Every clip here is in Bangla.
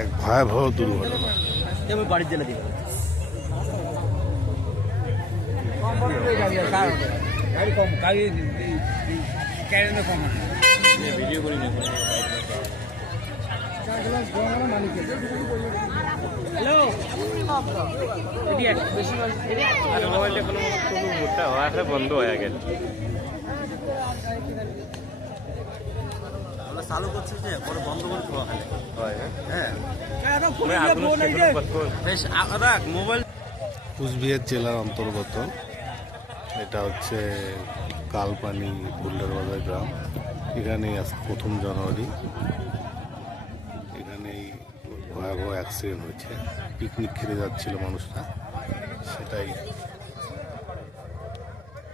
এক ভয়াবহ দুর্ঘটনা। বাড়ির জেলা দিয়ে গাড়ি কম গাড়ি কম ভিডিও করি না। হ্যালো মোবাইলটা কোনো মোটা হওয়া বন্ধ হয়ে গেছে। চালু করছে যে পরে বন্ধ করতে হয়। হ্যাঁ মোবাইল। কুচবিহার জেলার অন্তর্গত এটা হচ্ছে কালপানি বুল্ডার বাজার গ্রাম। এখানেই আজ 1 জানুয়ারি এখানেই ভয়াবহ অ্যাক্সিডেন্ট হয়েছে। পিকনিক খেতে যাচ্ছিল মানুষরা, সেটাই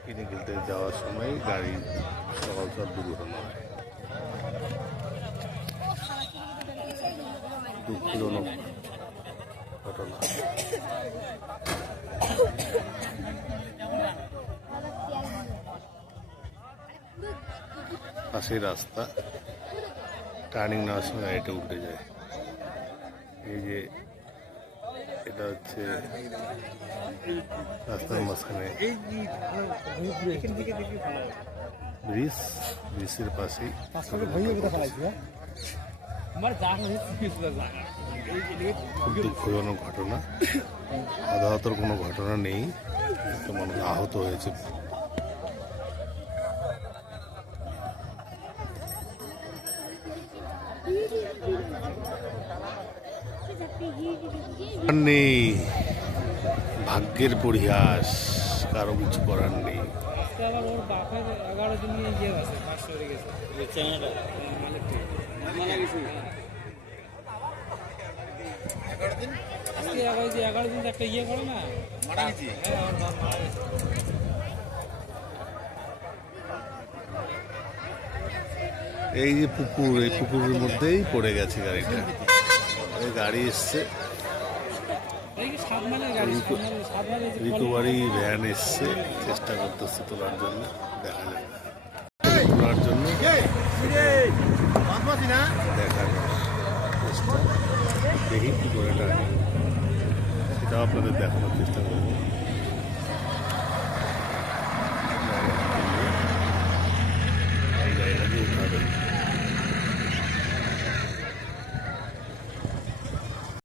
পিকনিক খেলতে যাওয়ার সময় গাড়ি সকাল দুর্ঘটনা হয়। দুঃখজনক ঘটনা। পাশের রাস্তা, টার্নিং নেওয়ার সময় গাড়িটা উল্টে যায়। এই যে এটা হচ্ছে রাস্তার মাঝখানে ব্রিজের পাশেই খুব দুঃখজনক ঘটনা। হতাহতর কোনো ঘটনা নেই, কিন্তু মানুষ আহত হয়েছে। নেই, ভাগ্যের পরিহাস, কারো কিছু করার নেই। এই যে পুকুর, এই পুকুরের মধ্যেই পড়ে গেছে গাড়িটা। গাড়ি এসছে, রিকভারি ভ্যান এসছে, চেষ্টা করতেছে তোলার জন্য। দেখা যায় তোলার জন্য দেখানো চেষ্টা, দেখি কি করে টানে সেটাও আপনাদের দেখানোর চেষ্টা করছি।